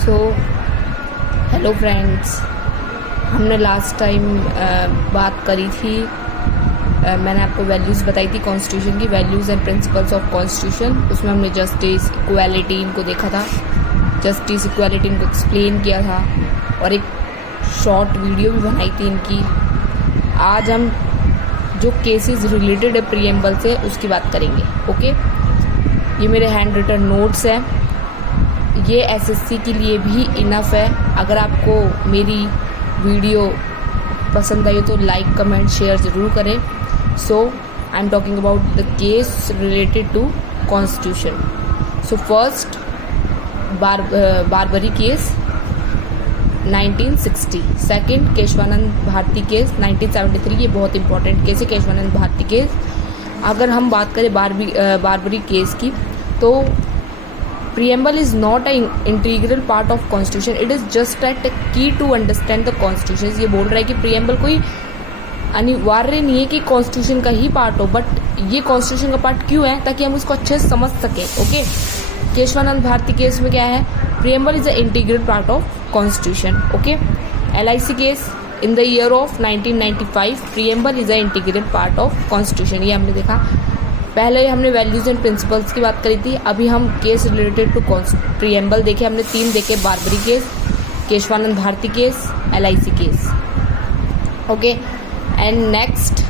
So hello friends, हमने last time बात करी थी। मैंने आपको वैल्यूज़ बताई थी कॉन्स्टिट्यूशन की, values and principles of constitution. उसमें हमने जस्टिस, इक्वालिटी इनको देखा था, जस्टिस इक्वालिटी इनको एक्सप्लेन किया था और एक शॉर्ट वीडियो भी बनाई थी इनकी। आज हम जो केसेस रिलेटेड है प्रीएम्बल से उसकी बात करेंगे। ओके, ये मेरे हैंड रिटन नोट्स हैं, ये एसएससी के लिए भी इनफ है। अगर आपको मेरी वीडियो पसंद आई तो लाइक, कमेंट, शेयर ज़रूर करें। So I am talking about the case related to constitution. So first, Berubari case 1960। Second, Kesavananda Bharati case 1973। ये बहुत इंपॉर्टेंट केस है, केशवानंद भारती केस। अगर हम बात करें बारबरी केस की, तो preamble is not an integral part of constitution, it is just a key to understand the constitution। ये बोल रहा है कि preamble कोई अनिवार्य नहीं है कि कॉन्स्टिट्यूशन का ही पार्ट हो, बट ये कॉन्स्टिट्यूशन का पार्ट क्यों है, ताकि हम उसको अच्छे से समझ सकें। ओके, केशवानंद भारती केस में क्या है, preamble is an integral part of constitution। Okay, LIC case in the year of 1995, preamble is an integral part of constitution। ये हमने देखा। पहले हमने वैल्यूज एंड प्रिंसिपल्स की बात करी थी, अभी हम केस रिलेटेड टू प्रीएम्बल देखे। हमने 3 देखे, Berubari case, Keshavananda Bharati case, LIC case. Okay, and next,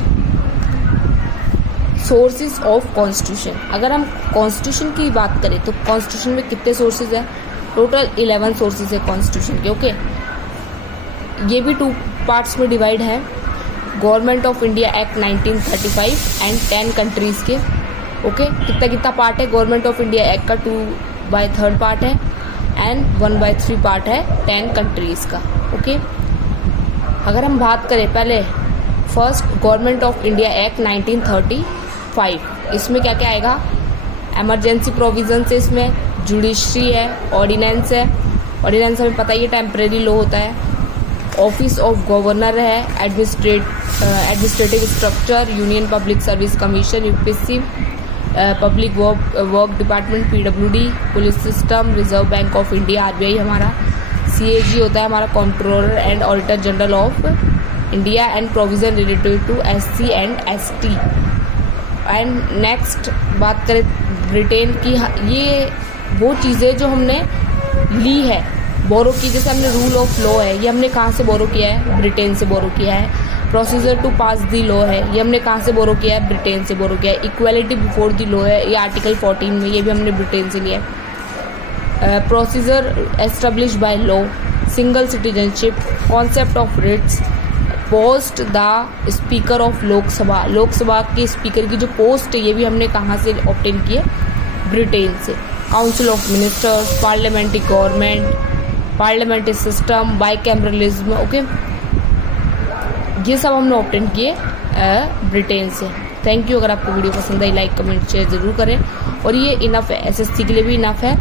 sources of constitution. अगर हम कॉन्स्टिट्यूशन की बात करें तो कॉन्स्टिट्यूशन में कितने सोर्सेज है? टोटल 11 सोर्सेज है कॉन्स्टिट्यूशन के। ओके, ये भी 2 पार्ट्स में डिवाइड है, government of India act 1935 and 10 countries के। ओके, कितना पार्ट है गवर्नमेंट ऑफ इंडिया एक्ट का? 2/3 पार्ट है एंड 1/3 पार्ट है 10 कंट्रीज़ का। ओके, अगर हम बात करें पहले first government of India act 1935, इसमें क्या क्या आएगा? एमरजेंसी प्रोविजंस है, इसमें जुडिशरी है, ऑर्डिनेंस है। ऑर्डिनेंस हमें पता ही है टेम्परेरी लॉ होता है। ऑफिस ऑफ गवर्नर है, administrative structure, union public service commission UPSC, public work department PWD, police system, reserve bank of India RBI हमारा, CAG होता है हमारा controller and auditor general of India, and provision related to SC and ST। And next बात करें Britain की, ये वो चीज़ें जो हमने ली है बोरो की, जैसे हमने रूल ऑफ लॉ है, ये हमने कहाँ से बोरो किया है? ब्रिटेन से बोरो किया है। Procedure to pass the law है, ये हमने कहाँ से बोरो किया है? ब्रिटेन से बोरो किया है। इक्वालिटी बिफोर दी लॉ है, ये आर्टिकल 14 में, ये भी हमने ब्रिटेन से लिया है। Procedure established by law, single citizenship, concept of writs, post the speaker of Lok Sabha, Lok Sabha के स्पीकर की जो पोस्ट है ये भी हमने कहाँ से ऑब्टेन की है? ब्रिटेन से। Council of ministers, parliamentary government, parliamentary system, bicameralism. Okay, ये सब हमने ऑब्टेन किए ब्रिटेन से। Thank you. अगर आपको वीडियो पसंद आई लाइक, कमेंट, शेयर ज़रूर करें। और ये इनफ है, एसएससी के लिए भी इनफ है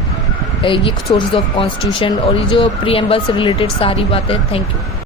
ये सोर्सेज ऑफ कॉन्स्टिट्यूशन और ये जो प्रीएम्बल से रिलेटेड सारी बातें। Thank you.